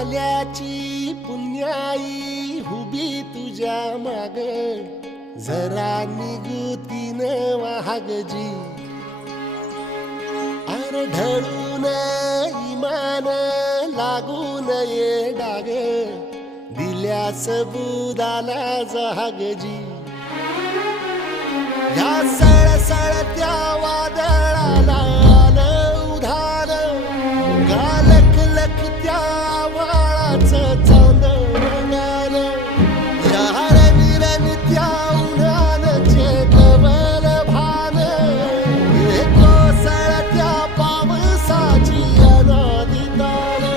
आल्याची पुण्याई उभी तुझ्या माग जरा निगुतीन वाहगजी अरे ढळून इमान लागून ये डाग दिल्या सबुदाला जहागजी ह्या सळसळत्या वादळाला आलं उधाण गालक लखत्या वाळाचं चांदण आलं या रनिरनित्या उन्हानं चेतवल भान हे कोसळत्या पावसाची अनादितान